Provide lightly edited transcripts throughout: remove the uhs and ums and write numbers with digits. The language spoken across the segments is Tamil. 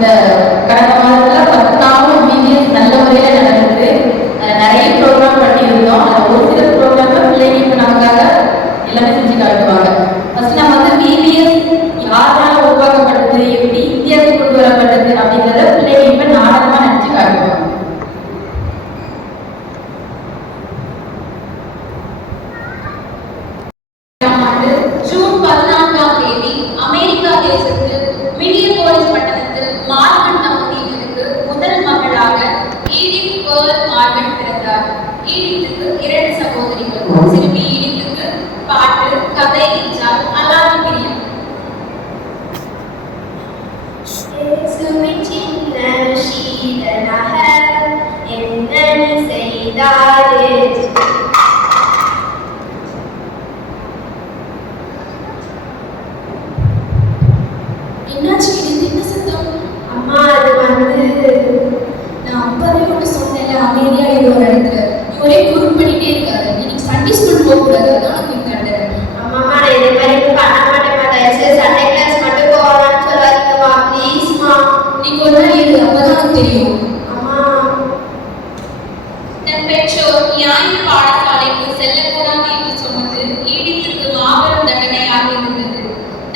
இந்த கடந்த மாதத்துல 10 நாளும் பிபிஎஸ் நல்ல முறையில நடந்தது. நிறைய ப்ரோக்ராம் பண்ணியிருந்தோம். அது ஒரு சில ப்ரோக்ராம் பிள்ளைங்க இப்போ நமக்காக எல்லாமே செஞ்சு காட்டுவாங்க. ஃபர்ஸ்ட் நம்ம வந்து பிபிஎஸ் யாரால உருவாக்கப்பட்டது, எப்படி இந்தியாவுக்கு கொண்டு வரப்பட்டது அப்படிங்கிறத பிள்ளைங்க இப்ப நாடகமா நினைச்சு காட்டுவாங்க. ஜூன் 14ஆம் தேதி அமெரிக்கா தேசத்து மினியபோலிஸ் பட்டணத்தில் மார்கன் தம்பதியினருக்கு முதல் மகளாக ஈடித் பேர்ல் மார்கன் பிறந்தார். ஈடித்துக்கு 2 சகோதரிகள். சிறுமி ஈடித்துக்கு பாட்டு, கதை என்றால் அல்லாத பிரியம். என்னாச்சு? இது என்ன சத்தம்? அம்மா, அது வந்து நான் அப்பவே ஒன்று சொன்னேன்ல, அமைதியா இரு ஒரு இடத்துல. நீ ஒரே குறும் பண்ணிட்டே இருக்காரு. இன்னைக்கு சண்டே ஸ்கூல் போக கூடாது, அதான் நான் கண்டேன். அம்மா, நான் இதே மாதிரி பண்ண மாட்டேன். தயவுசெய்து சண்டே கிளாஸ் மட்டும் போகலான்னு சொல்லாதீங்கம்மா, ப்ளீஸ்மா. நீ கொஞ்ச நாள் இரு, அப்பதான் எனக்கு தெரியும். அம்மா, தன் பெற்றோர் ஞாயிறு பாடசாலைக்கு செல்லக்கூடாது என்று சொன்னது ஈடித்துக்கு மாபெரும் தண்டனையாக இருந்தது.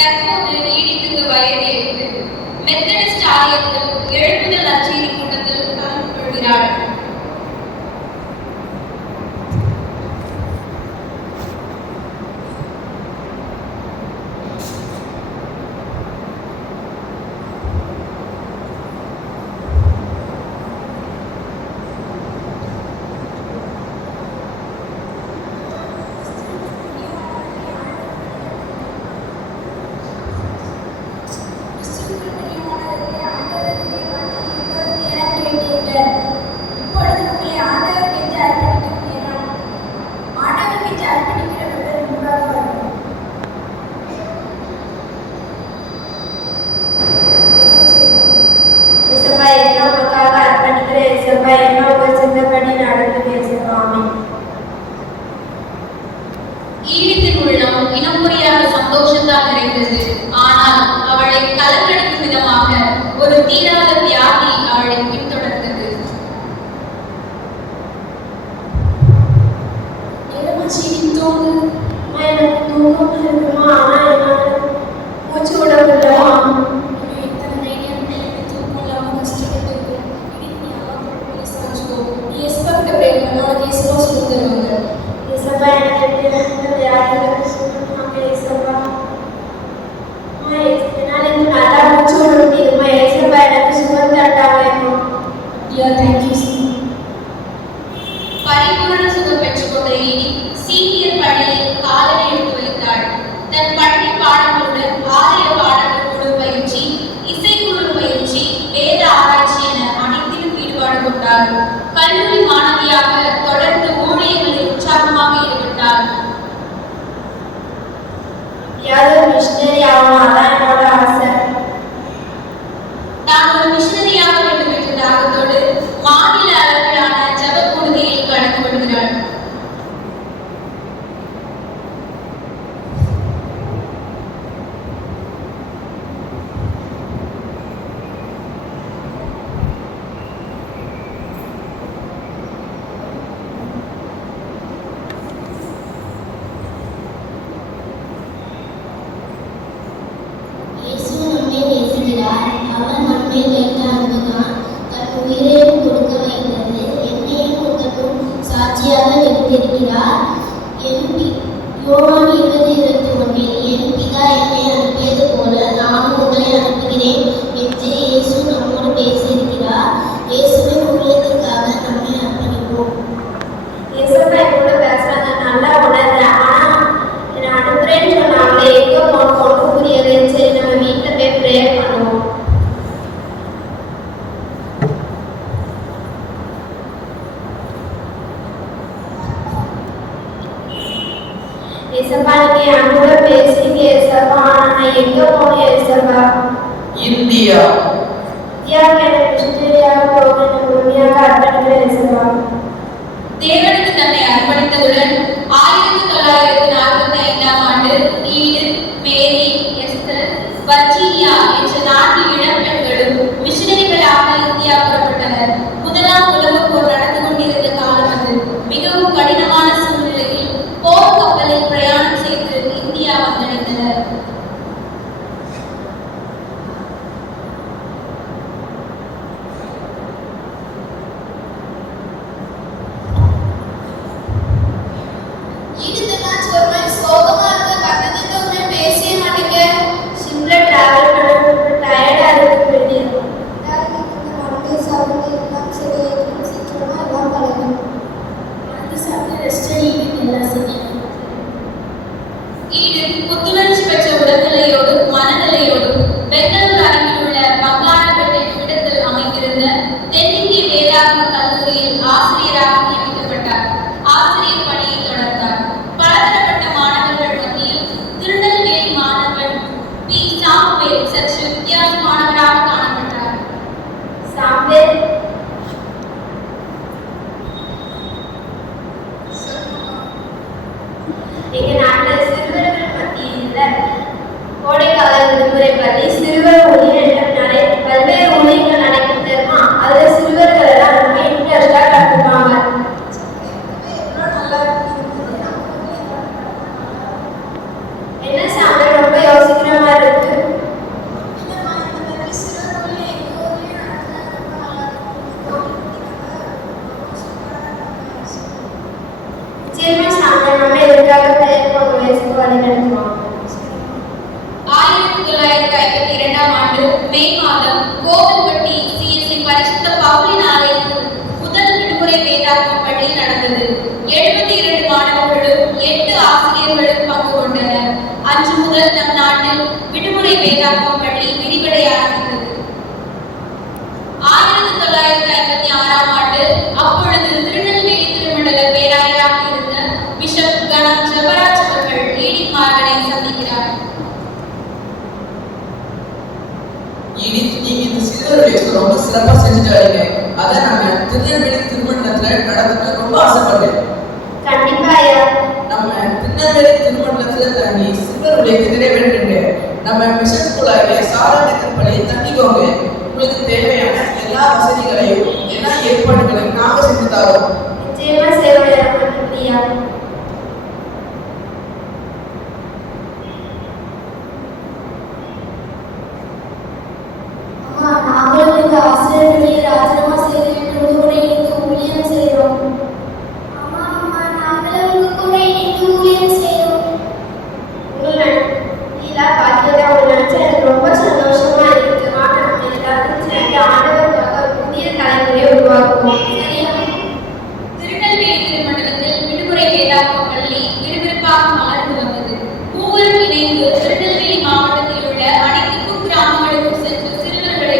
தற்போது ஈடித்துக்கு வயது 8. மெத்தடிஸ்ட் ஆலயத்தில் எழுப்புதல் நற்செய்தி கூட்டத்தில் கலந்து கொள்கிறார். ஈடித்தின் உள்ளம் இனம் புரியாத சந்தோஷத்தால் நிறைந்தது. ஆனால் அவளை கலங்கடிக்கும் விதமாக ஒரு தீராத வியாதி அவளை பின்தொடர்ந்தது. எனக்கு தூக்கம் இருக்குமா? ஆனா என்னால மூச்சு விட முடியல. பரிபூரண சுகம் பெற்றுக்கொண்ட ஈடி சீனியர் பள்ளியில் காலடி எடுத்து வைத்தாள். தன் பள்ளி பாடங்களுடன் ஆலய பாடங்கள் குழு பயிற்சி, இசைக்குழு பயிற்சி, வேத ஆராய்ச்சி என அனைத்திலும் ஈடுபாடு கொண்டார். கல்லூரி மாணவியாக தொடர்ந்து ஊழியர்களில் உற்சாகமாக ஈடுபட்டார். மிஷனரி ஆகணும், அதான் என்னோட ஆசை. நான் ஒரு மிஷனரியாக வேண்டும் என்ற தாகத்தோடு மாநில அளவிலான ஜப கூடுகையில் கலந்து கொள்கிறார். அவர் நம்மை வைத்த அன்புதான் தன் உயிரையும் கொடுக்க வைத்தது. என்னையும் உங்களுக்கும் சாட்சியாக வைத்திருக்கிறார். யோவான் 20:21 என் பிதா என்னை அனுப்பியது போல நானும் உங்களை அனுப்புகிறேன் என்று இயேசு நம்மோடு பேசியிருக்கிறார். இயேசுவின் ஊழியத்திற்காக நம்மை அர்ப்பணிப்போம். இயேசுவை கூட பேசுறாங்க, நல்லா உணர்றேன். ஆனா என்னை அனுப்புறேன்னு சொன்னாங்களே, எங்க போகணும் ஒன்றும் புரியல. சரி, நம்ம வீட்டில் போய் ப்ரேயர் பண்ணுவோம். ஏசப்பா, நீங்க என் கூட பேசுறீங்க ஏசப்பா, ஆனா நான் எங்க போகணும் ஏசப்பா? இந்தியா. இந்தியாவுக்கு எனக்கு மிஷனரியாக போக எனக்கு உண்மையாக அர்ப்பணிக்கிறேன் ஏசப்பா. தேவனுக்கு தன்னை அர்ப்பணித்ததுடன் 1945ஆம் ஆண்டு ஈடு, மேரி, எஸ்தர், வர்ஜீனியா என்ற 4 இளம் பெண்களும் வீட்டில் புத்துணர்ச்சி பெற்ற உடல்நிலையோடு மனநிலையோடு பெங்களூர் அருகில் உள்ள பங்காளப்பேட்டை இடத்தில் அமைந்திருந்த தென்னிந்திய வேதாகம கல்லூரியில் ஆசிரியராக நியமிக்கப்பட்டார். ஆசிரியர் பணியை தொடர்ந்தார். பலதரப்பட்ட மாணவர்கள் மத்தியில் திருநெல்வேலி மாணவன் பி. சாமுவேல் சற்று வித்தியாசமானவராக காணப்பட்டார். சாமுவேல் எங்க நாட்டில் சிறுவர்கள் மத்தியில் கோடைக்கால விடுமுறை பற்றி சிறுவர் ஊழியர் நிறைய பல்வேறு ஊழியர்கள் நடைபெற்று தெரியுமா? அதுல சிறுவர்கள் எல்லாம் ரொம்ப இன்ட்ரெஸ்டா கற்றுப்பாங்க. என்ன சாமுவேல் ரொம்ப யோசிக்கிற மாதிரி இருக்கு? நிச்சயமா சாமுவேல் நம்ம இதற்காக தயார் வயசுக்கு வழிநடத்துவோம். 1952ஆம் ஆண்டு மே மாதம் கோவில்பட்டி சிஎஸ்சி பரிசுத்த பவுலின் ஆலயத்தில் முதல் விடுமுறை வேதாகம பள்ளி நடந்தது. 72 மாணவர்களும் 8 ஆசிரியர்களும் பங்கு கொண்டனர். அன்று முதல் நம் நாட்டில் விடுமுறை வேதாகம பள்ளி விரிவடைய ஆரம்பித்தது. 1956ஆம் ஆண்டு அப்பொழுது திருநெல்வேலி திருமண்டல பேராயராக இருந்த பிஷப் கணம் ஜெபராஜ் அவர்கள் ஈடி மார்கனை சந்திக்கிறார். நீங்க இந்த சிறுவர்களுக்கு ரொம்ப சிறப்பா செஞ்சுட்டு வரீங்க. அதை நாங்க திருநெல்வேலி திருமண்டலத்துல நடந்துக்க ரொம்ப ஆசைப்படுறேன். கண்டிப்பா ஐயா. நம்ம திருநெல்வேலி திருமண்டலத்துல தண்ணி சிறுவர்களுக்கு நிறைவேற்று நம்ம மிஷன் ஸ்கூல் ஆகிய சாரநேசன் பள்ளி தங்கிக்கோங்க. உங்களுக்கு தேவையான எல்லா வசதிகளையும் எல்லா ஏற்பாடுகளையும் நாங்க செஞ்சு தரோம். நிச்சயமா சேவை ஐயா. நாங்களும் இந்த ஆசிரியர்களே ராஜினாமா செய்து உங்க கூட இணைந்து ஊழியம் செய்கிறோம். நாங்களும் உங்க கூட இணைந்து ஊழியம் செய்கிறோம். உங்களை பார்த்ததா உங்களை நினைச்சா எனக்கு ரொம்ப சந்தோஷமா இருக்கு. ஆனா நம்ம எல்லாரும் சேர்ந்து ஆண்டவருக்காக புதிய தலைமுறையை உருவாக்குவோம். சரியா? திருநெல்வேலி திருமண்டலத்தில் விடுமுறை வேதாகம பள்ளி விறுவிறுப்பாக வளர்ந்து வந்தது. மூவரும் இணைந்து திருநெல்வேலி மாவட்டத்தில் உள்ள அனைத்து குக்கிராமங்களுக்கும் சென்று சிறுவர்களை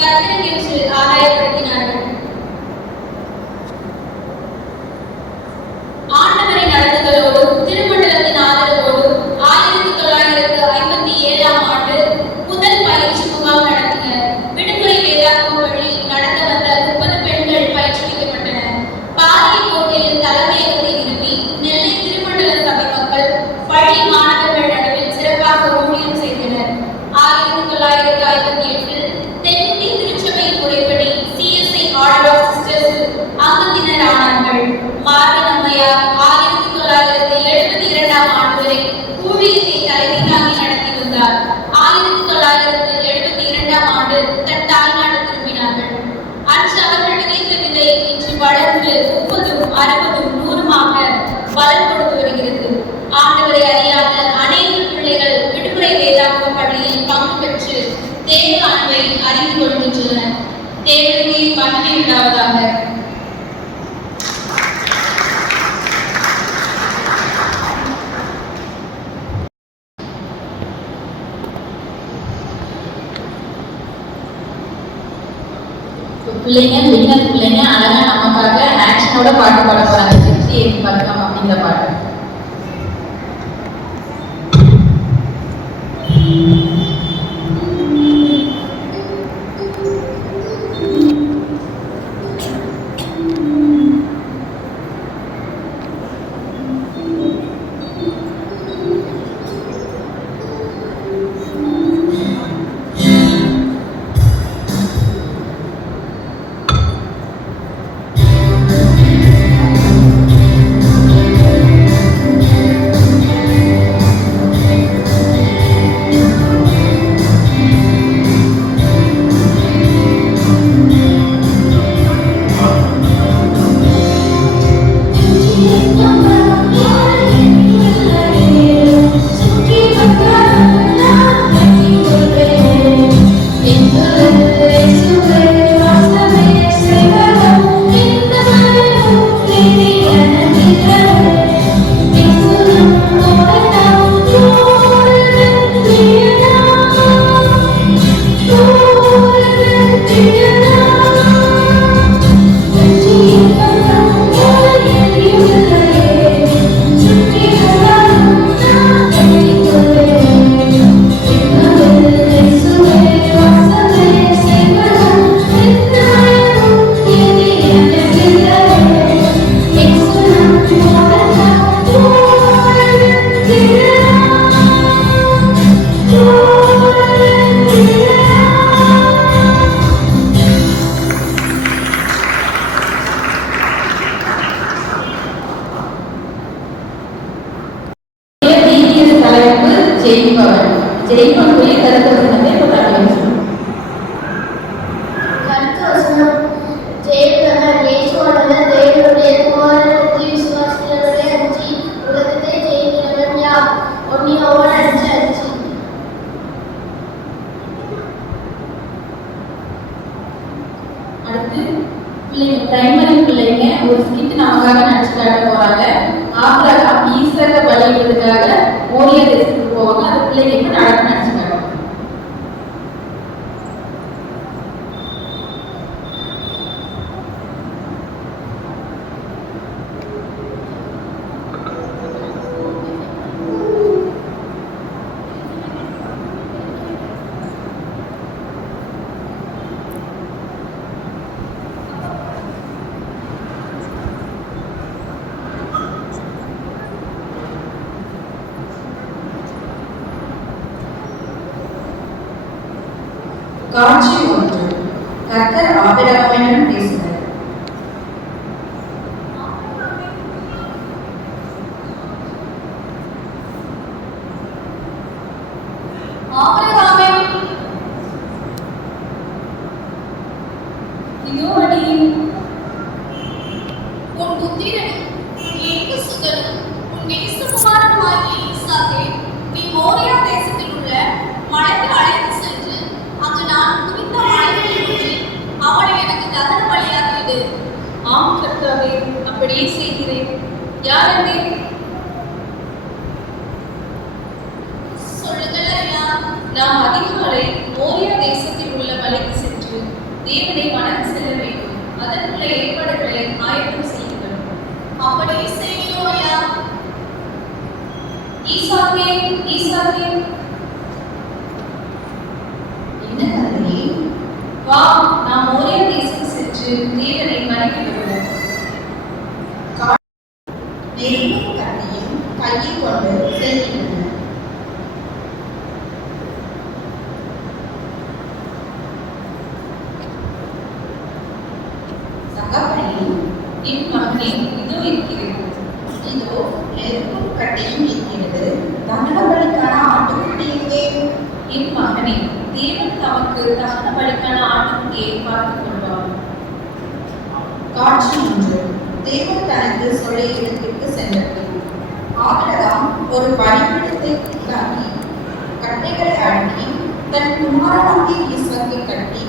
கர்த்தருக்கென்று ஆதாயப்படுத்தினார்கள். ஆண்டவரின் நடத்துதலோடும் திருமண்டலத்தின் ஆதரவோடும் 1957ஆம் ஆண்டு முதல் பயிற்சி முகாம் நடத்தினர். விடுமுறை வேதாகம பள்ளி நடத்த வந்த 30 பெண்கள் பயிற்றுவிக்கப்பட்டனர். பாளையங்கோட்டையில் தலைமையகத்தை நிறுவி நெல்லை திருமண்டல சபை மக்கள் பள்ளி மாணவர்கள் நடுவில் சிறப்பாக ஊழியம் செய்தனர். 1958இல் தென்னிந்திய திருச்சபையின் முறைப்படி சிஎஸ்ஐ ஆர்டர் ஆஃப் சிஸ்டர்ஸ் அங்கத்தினர் ஆனார்கள். மார்கன் அம்மையார் 1972ஆம் ஆண்டு வரை ஊழியத்தை தலைமை தாங்கி நடத்தி வந்தார். 1972ஆம் ஆண்டு தன் தாய்நாடு திரும்பினார்கள். அன்று அவர்கள் விதைத்த விதை இன்று வளர்ந்து 30, 60, 100மாக பலன் கொடுத்து வருகிறது. ஆண்டவரை அறியாத அநேக பிள்ளைகள் விடுமுறை வேதாகம பள்ளியில் பங்கு பெற்று தேவகானவை அறிந்து கொள்கின்றனர். தேவனுக்கு மகிமை உண்டாவதாக. பிள்ளைங்க பிகினர் பிள்ளைங்க அழகா நமக்காக ஆக்ஷனோட பாட்டு பாட போறாங்க. திருச்சி ஏற்றி பக்கம் அப்படிங்கிற பாட்டு. ஜெயிக்கக்கூடிய கருத்து வசனத்தை இப்போ தரணும். கருத்து வசனம் ஜெயபிரகன் இயேசுவானவர் தேவனுடைய குமாரனுக்கு விசுவாசிக்கிறவரை அஞ்சி உலகத்தை ஜெயிக்கிறவன் யார்? 1 யோவான் 5:5. அடுத்து பிள்ளைங்க பிரைமரி பிள்ளைங்க ஒரு ஸ்கிட் நமக்காக நடிச்சு காட்ட போறாங்க. ஆபிரகாம் ஈஸ்வர பலியிடுறதுக்காக மோரியா தேசத்துக்கு போவாங்க. அந்த பிள்ளைங்க இப்ப நடக்க நடிச்சு காட்டுவாங்க. காட்சி 1. கர்த்தர் ஆபிரகாமிடம் பேசினார். ஆபிரகாமே, இதோ அடி உன் புத்திரனும் உன் ஏகசுதனும் உன் நேசகுமாரனுமாகிய ஈசாக்கை நீ மோரியா தேசத்தில் உள்ள மலைக்கு அழைத்து சென்று அங்கு நான் குறித்த மலையில் ஊற்றி அவனை எனக்கு தகன பலியாக்கிடு. ஆம் கர்த்தாவே, அப்படியே செய்கிறேன். யார் அங்கே? சொல்லுங்கள் ஐயா. நாம் அதிகாலை மோரியா தேசத்தில் உள்ள மலைக்கு சென்று தேவனை வணங்கி செல்ல வேண்டும். அதற்குள்ள ஏற்பாடுகளை ஆயத்தம் செய்யுங்கள். அப்படியே செய்கிறோம் ஐயா. ஈசாக்கே, ஈசாக்கே, என்ன தந்தையே? வா, நாம் மோரியா தேசம் சென்று தேவனை வணங்கி வருவோம். நெருப்பும் கத்தியும் கையில் கொண்டு செல்கின்றனர். சகப்படி, என் மகனே, இதோ இருக்கிறேன். இதோ நெருப்பும் கட்டியும் இருக்கிறது. தகனபலிக்கான ஆட்டுக்குட்டி எங்கே? என் மகனே, தேவன் தமக்கு தகன பலிக்கான ஆட்டுக்குட்டியை பார்த்துக் கொள்வார். காட்சி 1. தேவன் தனக்கு சொல்லிய இடத்திற்கு சென்றது. ஆபிரகாம் ஒரு பலிபீடத்தை உண்டாக்கி கட்டைகளை அடுக்கி தன் குமாரனாகிய ஈசாக்கை கட்டி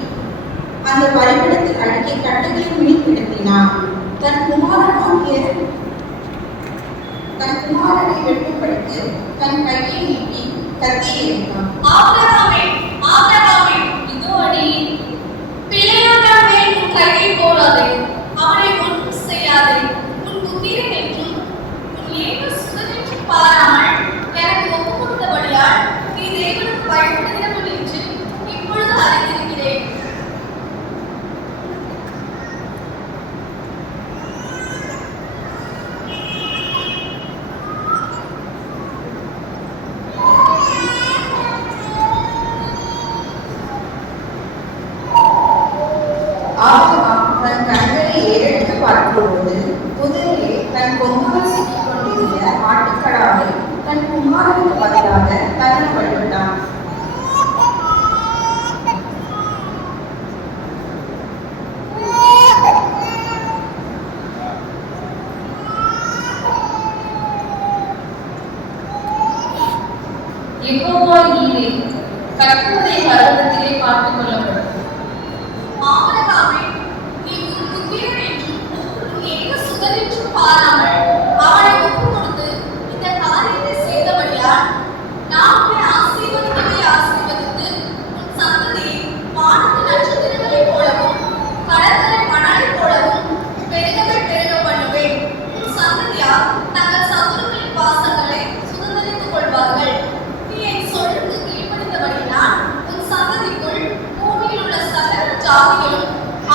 அந்த பலிபீடத்தில் அடுக்கி கட்டைகளை மீட்படுத்தினான். தன் குமாரனை வெட்டும்படிக்கு தன் கையை நீட்டி கத்தியை எடுத்தான். ஆபிரகாமே, ஆபிரகாமே, இதோ அடி. பிள்ளையாண்டார் மேல் உன் கையை போடாதே, அவனை ஒன்றும் செய்யாதே. உன் புத்திரன் என்றும் உன் ஏகசுதன் என்றும் பாராமல் எனக்கு ஒப்பு கொடுத்தபடியால் நீ தேவனுக்கு பயப்படுகிறவன் என்று இப்பொழுது அறிந்திருக்கிறேன். ஆபிரகாம் தன் கண்களை ஏறெடுத்து பார்க்கும்போது குதிரையிலே தன் கொம்புகள் சிக்கிக் கொண்டிருந்த ஆட்டுக்கடாவை தன் குமாரனுக்கு பதிலாக தகனப்படுத்தான். யெகோவா ஈரே, கர்த்தருடைய பர்வதத்திலே பார்த்துக் கொள்ளப்படும். ஆபிரகாமே, நீ உன் புத்திரன் என்றும் உன் ஏகசுதன் என்றும் பாராமல் அவனை ஒப்பு கொடுத்து இந்த காரியத்தை செய்தபடியால் நான் உன்னை ஆசீர்வதிக்கவே ஆசீர்வதித்து உன் சந்ததியை வானத்து நட்சத்திரங்களைப் போலவும் கடற்கரை மணலைப் போலவும் பெருகவே பெருக பண்ணுவேன். உன் சந்ததியார் தங்கள் சத்துருக்களின் வாசல்களை சுதந்தரித்துக் கொள்வார்கள். நீ என் சொல்லுக்கு கீழ்ப்படிந்தபடியால் உன் சந்ததிக்குள் பூமியில் உள்ள சகல ஜாதிகளும்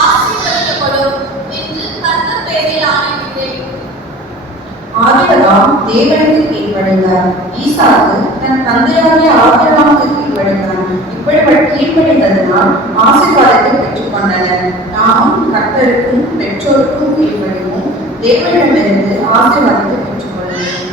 ஆசீர்வதிக்கப்படும் என்று கர்த்தர் பெயரில் ஆணையிட்டேன். ஆபிரகாம் தேவனுக்கு கீழ்ப்படிந்தார். ஈசாக்கு தன் தந்தையாகிய ஆபிரகாமுக்கு கீழ்ப்படிந்தான். இப்படிப்பட்ட கீழ்ப்படிந்ததனால் ஆசீர்வாதத்தை பெற்றுக்கொண்டனர். நாமும் கர்த்தருக்கும் பெற்றோருக்கும் கீழ்ப்படிவோம். தேவனிடமிருந்து ஆசீர்வாதத்தை பெற்றுக்கொள்வோம்.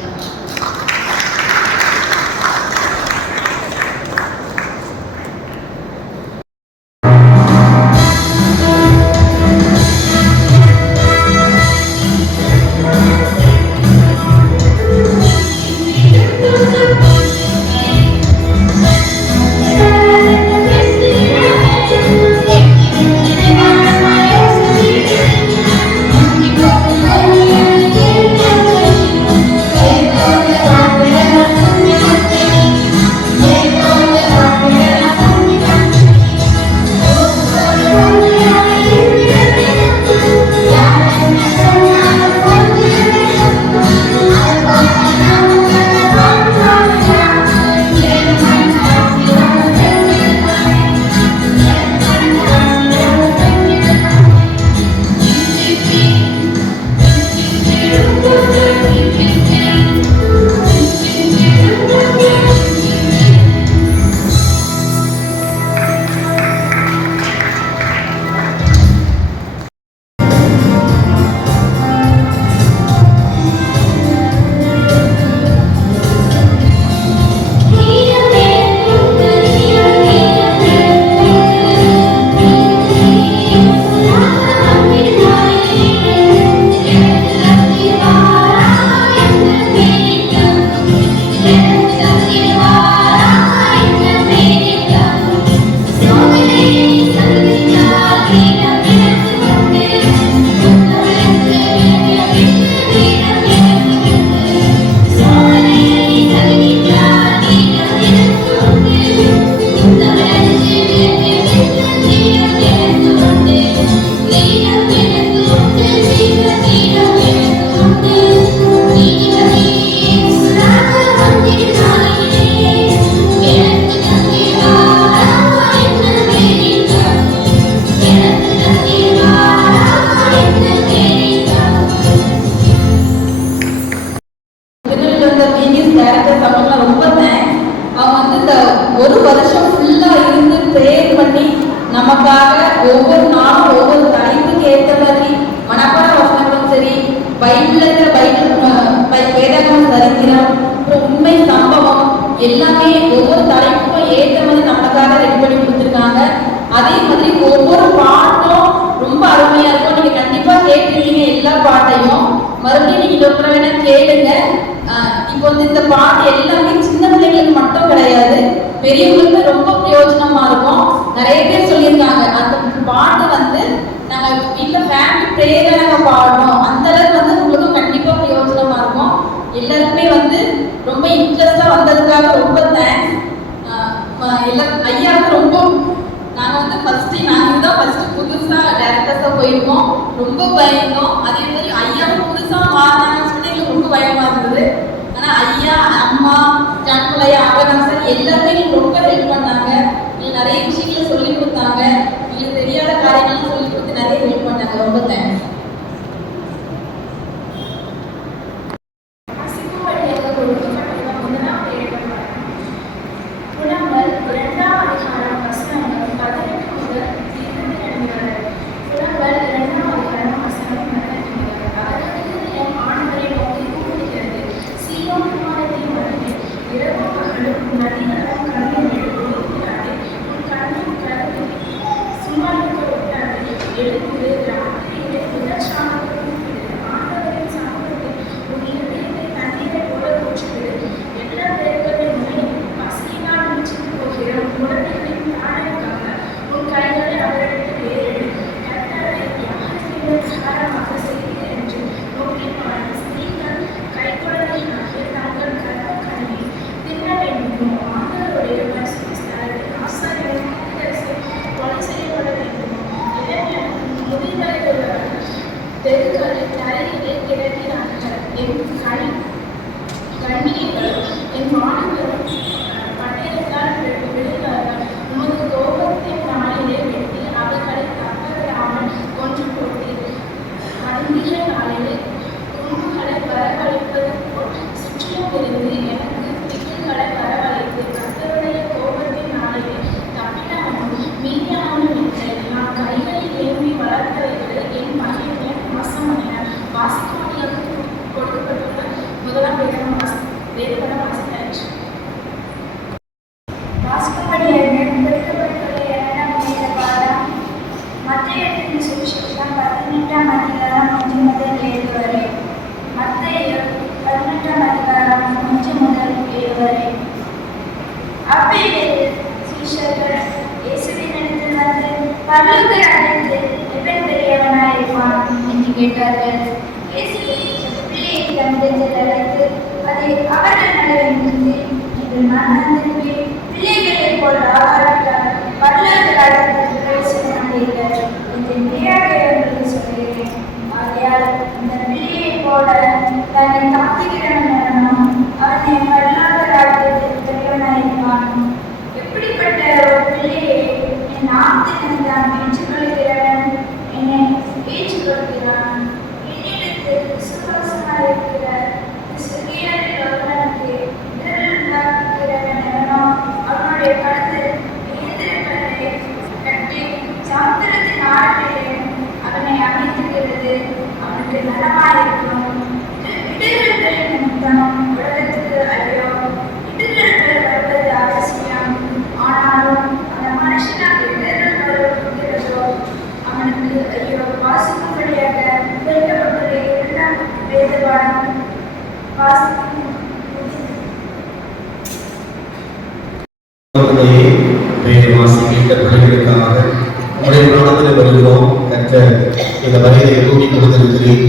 இருந்த மீடியஸ் டேரக்டர்ஸ் அவங்களாம் ரொம்ப தேங்க்ஸ். அவங்க வந்து இந்த ஒரு வருஷம் ஃபுல்லா இருந்து ப்ரேயர் பண்ணி நமக்காக ஒவ்வொரு நாளும் ஒவ்வொரு தலைப்புக்கு ஏற்ற மாதிரி மனப்பாட வசனங்களும் சரி, பைபிள்ல இருக்கிற வேதாகம சரித்திரம், அப்புறம் உண்மை சம்பவம் எல்லாமே ஒவ்வொரு தலைப்புக்கும் ஏற்ற மாதிரி நமக்காக ரெடி பண்ணி கொடுத்துருக்காங்க. அதே மாதிரி ஒவ்வொரு பாட்டும் ரொம்ப அருமையா இருக்கும். நீங்க கண்டிப்பா கேட்டிருக்கீங்க எல்லா பாட்டையும். மறுபடியும் நீங்க ஒரு வேணா கேளுங்க. இப்போ வந்து இந்த பாட்டு எல்லாமே சின்ன பிள்ளைங்களுக்கு மட்டும் கிடையாது, பெரியவங்களுக்கு ரொம்ப பிரயோஜனமா இருக்கும். நிறைய பேர் சொல்லியிருக்காங்க அந்த பாட்டு வந்து நாங்க வீட்டுல ஃபேமிலி ப்ரேயரா நாங்க பாடுறோம், அந்த அளவுக்கு வந்து உங்களுக்கும் கண்டிப்பா பிரயோஜனமா இருக்கும். எல்லாருக்குமே வந்து ரொம்ப இன்ட்ரெஸ்டா வந்ததுக்காக ரொம்ப தேங்க்ஸ். ஐயாவுக்கு ரொம்ப நாங்க வந்து ஃபர்ஸ்ட் புதுசா டைரக்டர்ஸா போயிருக்கோம், ரொம்ப பயந்தோம். அதே மாதிரி ஐயாவும் புதுசா மாறினாங்கன்னு சொல்லி எங்களுக்கு ரொம்ப பயமா இருந்தது. ஆனா ஐயா, அம்மா, ஜான்குலையா, ஆபரணம் எல்லாருமே எங்களுக்கு ரொம்ப ஹெல்ப் பண்ணாங்க. எங்களுக்கு நிறைய விஷயங்களை சொல்லி கொடுத்தாங்க, எங்களுக்கு தெரியாத காரியங்கள்லாம் சொல்லி கொடுத்து நிறைய ஹெல்ப் பண்ணாங்க. ரொம்ப தேங்க்ஸ். இந்த வரையை கூட்டி கொடுத்திருக்கிறேன்.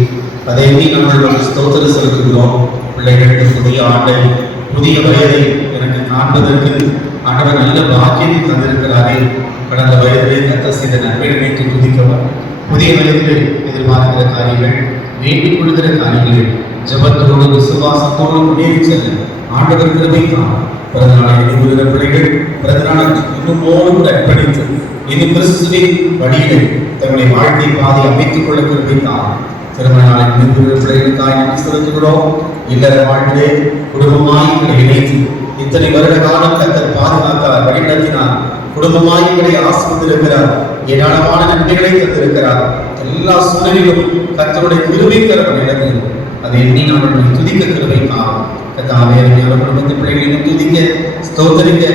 அதை நாங்கள் ஸ்தோத்திர செலுத்துகிறோம். பிள்ளைகளுக்கு புதிய ஆண்டை, புதிய வயதை எனக்கு காண்பதற்கு ஆண்டவர் நல்ல பாக்கியத்தை தந்திருக்கிறாரே. கடந்த வயதிலே கத்த செய்த நன்மை நினைத்து துதிக்கவும், புதிய வயதிலே எதிர்பார்க்கிற காரியங்கள், வேண்டிக் கொள்கிற காரியங்கள், ஜபத்தோடு விசுவாசத்தோடு முன்னேறி செல்ல ஆண்டவர் கிருபைக்காக பிறந்தநாளை நினைவுகிற பிள்ளைகள் பிறந்தநாளை இன்னுமோடு அர்ப்பணித்து இன்னும் கிறிஸ்துவின் வழியிலே தங்களுடைய வாழ்க்கை பாதை அமைத்துக் கொள்ள கிருபைக்காக திருமண நாளில் பிள்ளைகளுக்காக நன்றி செலுத்துகிறோம். இல்லற வாழ்விலே குடும்பமாய் எங்களை இணைத்து இத்தனை வருட காலம் கர்த்தர் பாதுகாத்தார், வழிநடத்தினார். குடும்பமாய் எங்களை ஆசிர்வதித்திருக்கிறார். ஏராளமான நன்மைகளை தந்திருக்கிறார். எல்லா சூழலிலும் கர்த்தருடைய கிருபைக்கர வழிநடத்தி அதை எண்ணி நம்மளுடைய துதிக்க கிருபைக்காக கர்த்தாவே குடும்பத்தின் பிள்ளைகளையும் துதிக்க ஸ்தோத்தரிக்க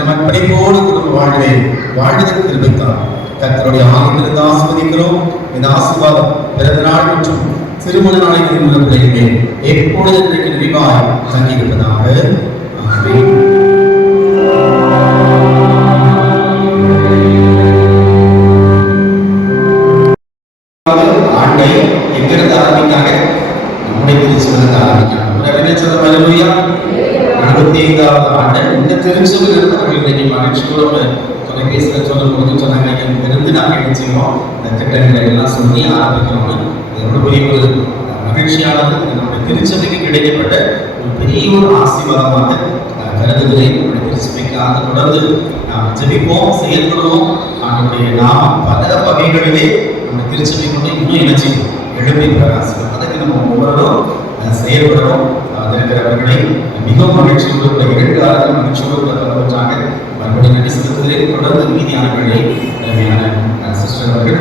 நம்ம படைப்போடு குடும்ப வாழ்விலே வாழ்வதற்கு கிருபைக்காக கர்த்தருடைய ஆலயத்திலிருந்து ஆசீர்வதிக்கிறோம். இந்த ஆசீர்வாதம் பிறந்த நாள் மற்றும் திருமண நாளில் உள்ள பிள்ளைகளே எப்பொழுது இன்றைக்கு நிறைவாய் தங்கியிருப்பதாக. ஆமென். ஆண்டை எங்கிருந்து ஆரம்பிக்காங்க? நம்முடைய திருச்சபையிலிருந்து ஆரம்பிக்காங்க. என்ன சொல்ல அல்லேலூயா. 45வது ஆண்டு இந்த திருச்சபையில் இருந்தவர்கள் இன்னைக்கு மகிழ்ச்சியோடு தொலைபேசியில் சொல்லும்போது சொன்னாங்க, இருந்து நாங்கள் என்ன செய்வோம், இந்த திட்டங்களை எல்லாம் சொல்லி ஆரம்பிக்கிறோம்னு. இதோட பெரிய ஒரு மகிழ்ச்சியானது நம்முடைய திருச்சபைக்கு கிடைக்கப்பட்ட ஒரு பெரிய ஒரு ஆசீர்வாதமாக கருதுகிறேன். நம்முடைய திருச்சபைக்காக தொடர்ந்து நாம் ஜெபிப்போம், செயல்படுவோம். நம்முடைய நாமம் பல வகைகளிலே நம்ம திருச்சபை கொண்டு இன்னும் இணைச்சி எழுப்பி பிரகாசிக்கும். அதுக்கு நம்ம ஒவ்வொருவரும் செயல்படுறோம். இருக்கிறவர்களை மிகவும் மகிழ்ச்சியோடு 2 ஆறு மகிழ்ச்சியோடு வருவதற்காக மறுபடியும் நன்றி செலுத்துகிறேன். தொடர்ந்து மீதியானவர்களை சிஸ்டர் அவர்கள்